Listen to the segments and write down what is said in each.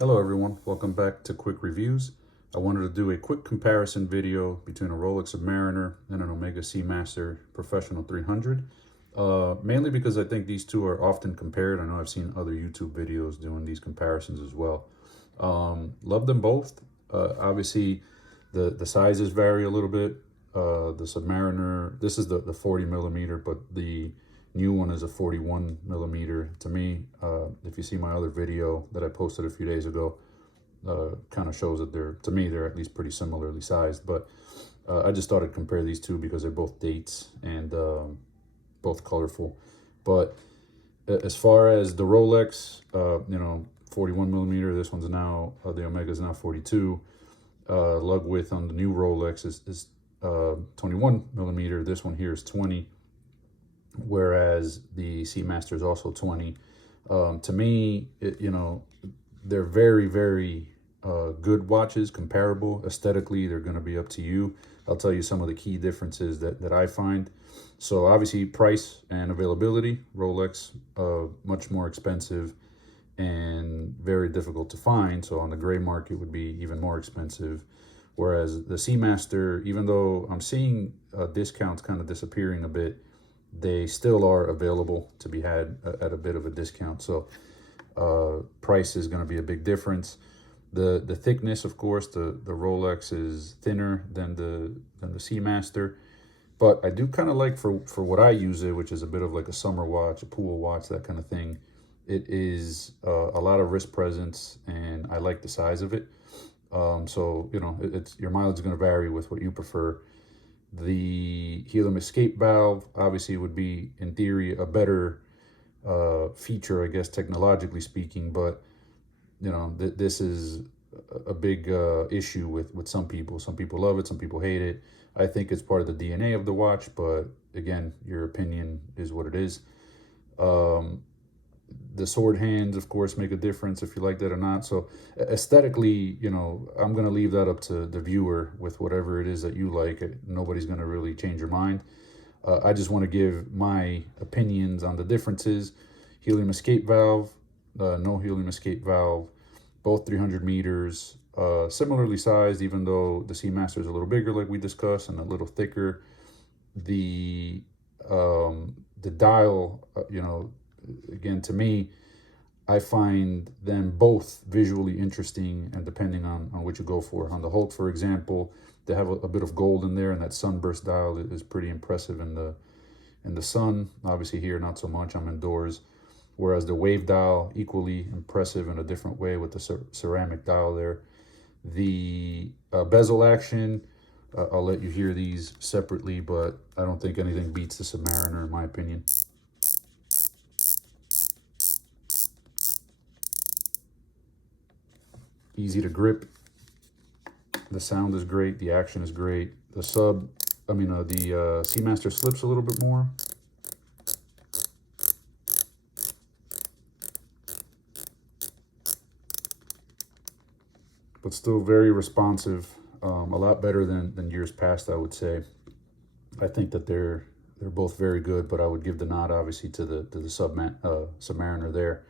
Hello everyone, welcome back to Quick Reviews. I wanted to do a quick comparison video between a Rolex Submariner and an Omega Seamaster Professional 300. Mainly because I think these two are often compared. I know I've seen other YouTube videos doing these comparisons as well. Love them both. Obviously, the sizes vary a little bit. The Submariner, this is the 40 millimeter, but the new one is a 41 millimeter. To me, if you see my other video that I posted a few days ago, kind of shows that to me, they're at least pretty similarly sized. But I just thought I'd compare these two because they're both dates and both colorful. But as far as the Rolex, 41 millimeter, this one's now, the Omega is now 42. Lug width on the new Rolex is 21 millimeter. This one here is 20. Whereas the Seamaster is also 20. To me, they're very, very good watches, comparable. Aesthetically, they're going to be up to you. I'll tell you some of the key differences that I find. So obviously, price and availability. Rolex, much more expensive and very difficult to find. So on the gray market would be even more expensive. Whereas the Seamaster, even though I'm seeing discounts kind of disappearing a bit, they still are available to be had at a bit of a discount. So price is going to be a big difference. The thickness, of course, the Rolex is thinner than the Seamaster, but I do kind of like for what I use it, which is a bit of like a summer watch, a pool watch, that kind of thing. It is a lot of wrist presence, and I like the size of it. So it's your mileage is going to vary with what you prefer. The helium escape valve obviously would be, in theory, a better feature, I guess, technologically speaking. But this is a big issue with some people. Some people love it, some people hate it. I think it's part of the DNA of the watch, but again, your opinion is what it is. The sword hands, of course, make a difference if you like that or not. So aesthetically, I'm going to leave that up to the viewer with whatever it is that you like. Nobody's going to really change your mind. I just want to give my opinions on the differences. Helium escape valve, no helium escape valve, both 300 meters, similarly sized, even though the Seamaster is a little bigger, like we discussed, and a little thicker. The dial, again, to me, I find them both visually interesting, and depending on what you go for. On the Hulk, for example, they have a bit of gold in there, and that sunburst dial is pretty impressive in the sun. Obviously here, not so much, I'm indoors. Whereas the wave dial, equally impressive in a different way with the ceramic dial there. The bezel action, I'll let you hear these separately, but I don't think anything beats the Submariner in my opinion. Easy to grip. The sound is great. The action is great. The Seamaster slips a little bit more. But still very responsive. A lot better than years past, I would say. I think that they're both very good, but I would give the nod obviously to the Submariner there.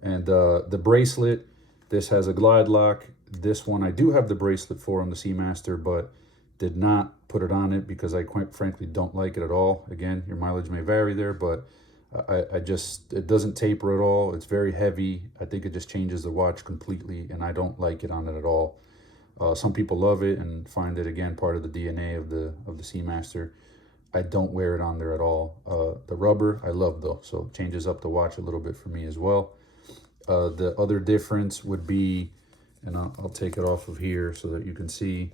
And the bracelet, this has a glide lock. This one I do have the bracelet for on the Seamaster, but did not put it on it because I quite frankly don't like it at all. Again, your mileage may vary there, but it doesn't taper at all. It's very heavy. I think it just changes the watch completely, and I don't like it on it at all. Some people love it and find it, again, part of the DNA of the Seamaster. I don't wear it on there at all. The rubber I love though, so it changes up the watch a little bit for me as well. The other difference would be, and I'll take it off of here so that you can see,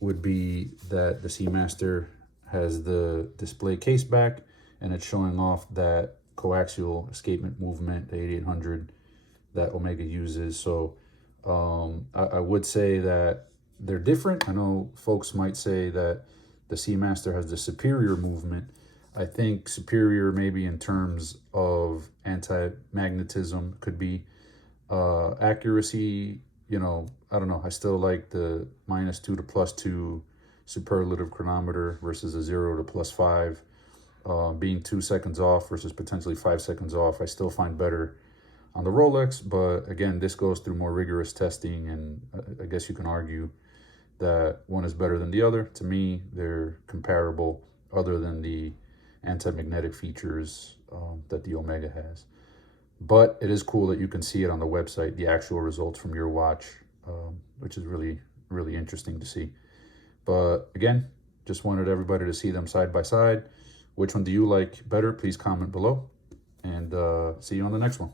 would be that the Seamaster has the display case back, and it's showing off that coaxial escapement movement, the 8800 that Omega uses. So I would say that they're different. I know folks might say that the Seamaster has the superior movement. I think superior maybe in terms of anti-magnetism, could be accuracy. I don't know. I still like the -2 to +2 superlative chronometer versus a 0 to +5. Being 2 seconds off versus potentially 5 seconds off, I still find better on the Rolex, but again, this goes through more rigorous testing, and I guess you can argue that one is better than the other. To me, they're comparable, other than the anti-magnetic features that the Omega has. But it is cool that you can see it on the website, the actual results from your watch, which is really, really interesting to see. But again, just wanted everybody to see them side by side. Which one do you like better? Please comment below, and see you on the next one.